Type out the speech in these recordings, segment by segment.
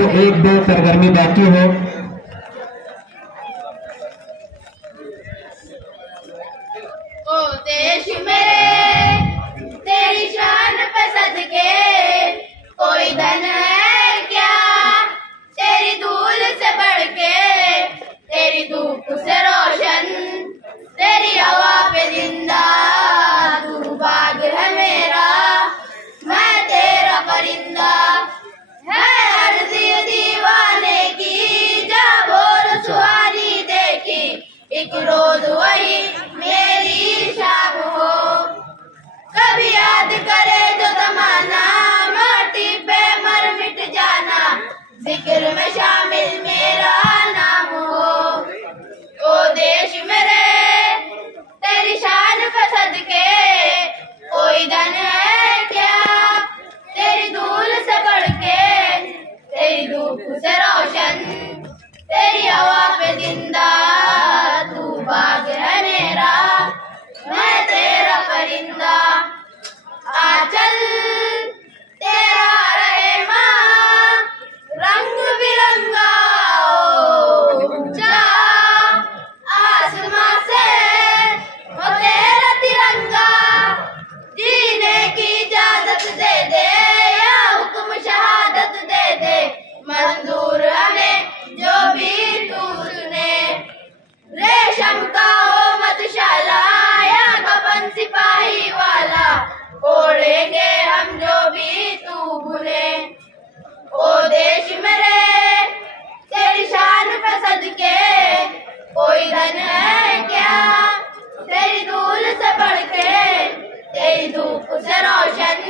एक दो सरगर्मी बाकी है। ओ देश मेरे तेरी शान पे सदके, कोई धन है क्या तेरी धूल से बढ़ के, तेरी धूप से रोशन तेरी हवा पे जिंदा, तू बाग है मेरा मैं तेरा परिंदा, है अर्ज़ी दीवाने की जब और सुहानी देखी, एक रोज वही मेरी शाम हो, कभी याद करे जो ज़माना माटी पे मर मिट जाना, जिक्र में शामिल मेरा नाम हो। ओ देश मेरे तेरी शान पे सदके, कोई धन है क्या तेरी धूल से बढ़ के, तेरी धूप से रोशन तेरी हवा पे जिंदा, तू बाग है मेरा मैं तेरा परिंदा, आंचल तेरा रहे माँ रंग बिरंगा, ऊंचा आसमां से वो तेरा तिरंगा, जीने की इजाजत दे दे या हुक्म शहादत दे दे, मंजूर हमें जो भी तू सुने, रेशम का हो मधुशाला या कफन सिपाही वाला, ओढ़ेंगे हम जो भी तू बुने। ओ देश मेरे तेरी शान पे सदके, कोई धन है क्या तेरी धूल से बढ़ के, तेरी धूप से रोशन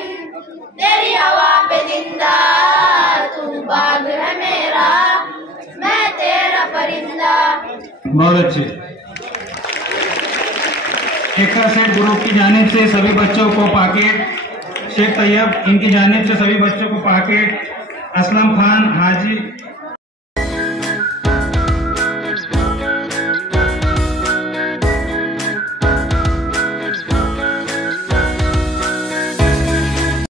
तेरी हवा पे जिंदा, तू बाग है मेरा मैं तेरा परिंदा। बहुत अच्छे। शेखर सेठ ग्रुप की जानिब से सभी बच्चों को पाकेट, शेख तैयब इनकी जानिब से सभी बच्चों को पाकेट, असलम खान हाजी